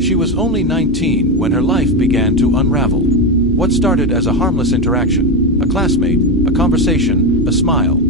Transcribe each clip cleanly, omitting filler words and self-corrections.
She was only 19 when her life began to unravel. What started as a harmless interaction, a classmate, a conversation, a smile,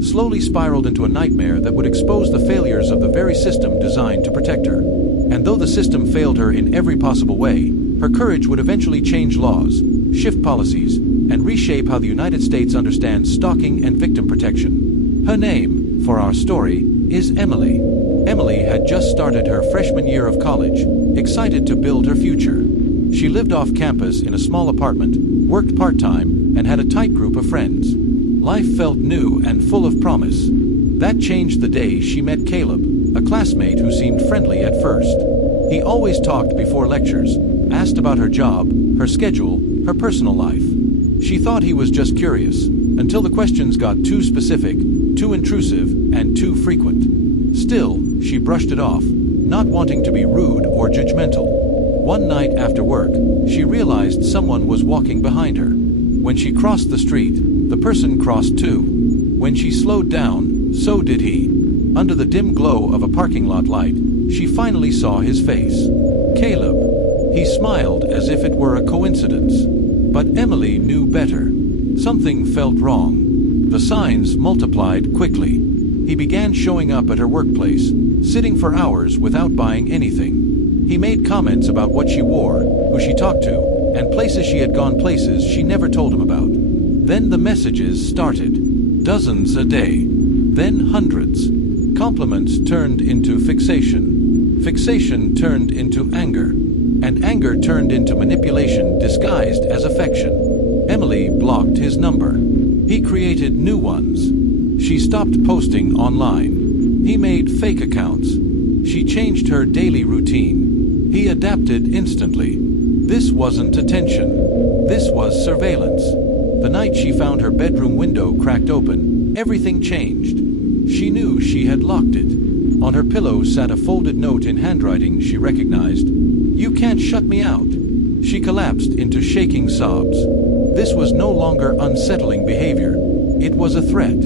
slowly spiraled into a nightmare that would expose the failures of the very system designed to protect her. And though the system failed her in every possible way, her courage would eventually change laws, shift policies, and reshape how the United States understands stalking and victim protection. Her name, for our story, is Emily. Emily had just started her freshman year of college, excited to build her future. She lived off campus in a small apartment, worked part-time, and had a tight group of friends. Life felt new and full of promise. That changed the day she met Caleb, a classmate who seemed friendly at first. He always talked before lectures, asked about her job, her schedule, her personal life. She thought he was just curious, until the questions got too specific, too intrusive, and too frequent. Still, she brushed it off, not wanting to be rude or judgmental. One night after work, she realized someone was walking behind her. When she crossed the street, the person crossed too. When she slowed down, so did he. Under the dim glow of a parking lot light, she finally saw his face. Caleb. He smiled as if it were a coincidence. But Emily knew better. Something felt wrong. The signs multiplied quickly. He began showing up at her workplace, sitting for hours without buying anything. He made comments about what she wore, who she talked to, and places she had gone, places she never told him about. Then the messages started. Dozens a day. Then hundreds. Compliments turned into fixation. Fixation turned into anger. And anger turned into manipulation disguised as affection. Emily blocked his number. He created new ones. She stopped posting online. He made fake accounts. She changed her daily routine. He adapted instantly. This wasn't attention. This was surveillance. The night she found her bedroom window cracked open, everything changed. She knew she had locked it. On her pillow sat a folded note in handwriting she recognized. "You can't shut me out." She collapsed into shaking sobs. This was no longer unsettling behavior. It was a threat.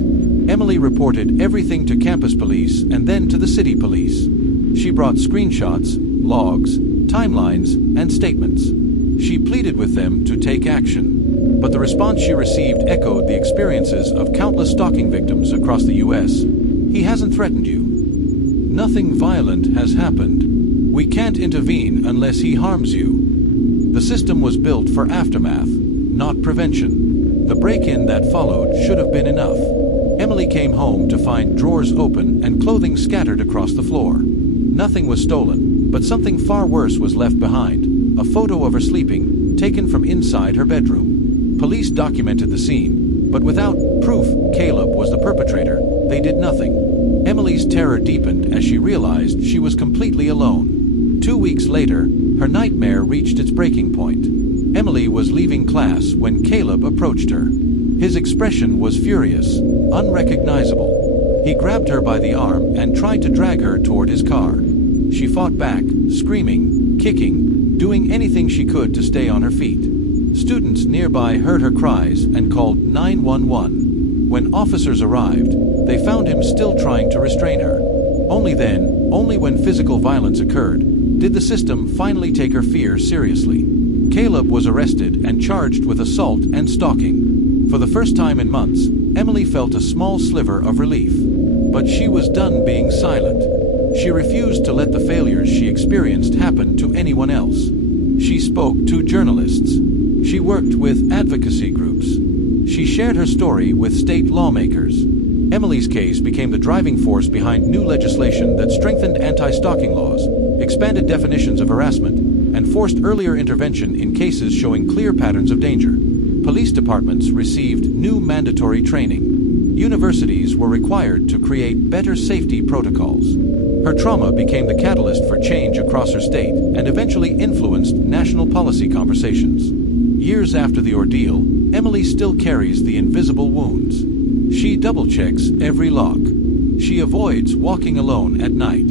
Emily reported everything to campus police and then to the city police. She brought screenshots, logs, timelines, and statements. She pleaded with them to take action. But the response she received echoed the experiences of countless stalking victims across the U.S. "He hasn't threatened you. Nothing violent has happened. We can't intervene unless he harms you." The system was built for aftermath, not prevention. The break-in that followed should have been enough. Emily came home to find drawers open and clothing scattered across the floor. Nothing was stolen, but something far worse was left behind. A photo of her sleeping, taken from inside her bedroom. Police documented the scene, but without proof Caleb was the perpetrator, they did nothing. Emily's terror deepened as she realized she was completely alone. 2 weeks later, her nightmare reached its breaking point. Emily was leaving class when Caleb approached her. His expression was furious, unrecognizable. He grabbed her by the arm and tried to drag her toward his car. She fought back, screaming, kicking, doing anything she could to stay on her feet. Students nearby heard her cries and called 911. When officers arrived, they found him still trying to restrain her. Only then, only when physical violence occurred, did the system finally take her fear seriously. Caleb was arrested and charged with assault and stalking. For the first time in months, Emily felt a small sliver of relief. But she was done being silent. She refused to let the failures she experienced happen to anyone else. She spoke to journalists. She worked with advocacy groups. She shared her story with state lawmakers. Emily's case became the driving force behind new legislation that strengthened anti-stalking laws, expanded definitions of harassment, and forced earlier intervention in cases showing clear patterns of danger. Police departments received new mandatory training. Universities were required to create better safety protocols. Her trauma became the catalyst for change across her state and eventually influenced national policy conversations. Years after the ordeal, Emily still carries the invisible wounds. She double-checks every lock. She avoids walking alone at night.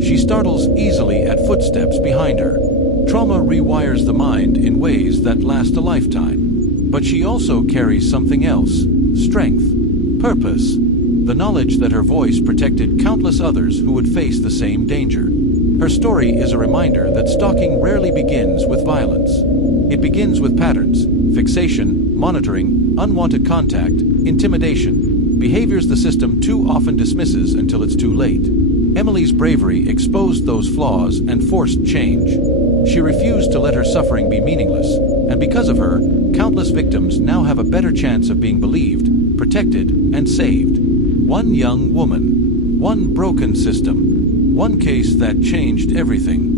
She startles easily at footsteps behind her. Trauma rewires the mind in ways that last a lifetime. But she also carries something else: strength, purpose, the knowledge that her voice protected countless others who would face the same danger. Her story is a reminder that stalking rarely begins with violence. It begins with patterns, fixation, monitoring, unwanted contact, intimidation, behaviors the system too often dismisses until it's too late. Emily's bravery exposed those flaws and forced change. She refused to let her suffering be meaningless, and because of her, countless victims now have a better chance of being believed, protected, and saved. One young woman, one broken system, one case that changed everything.